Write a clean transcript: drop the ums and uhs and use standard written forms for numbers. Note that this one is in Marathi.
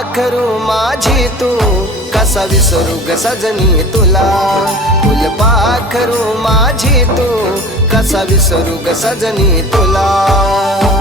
फुलपाखरू माझी तू कसा विसरू ग सजनी तुला फुलपाखरू माझी तू कसा विसरू ग सजनी तुला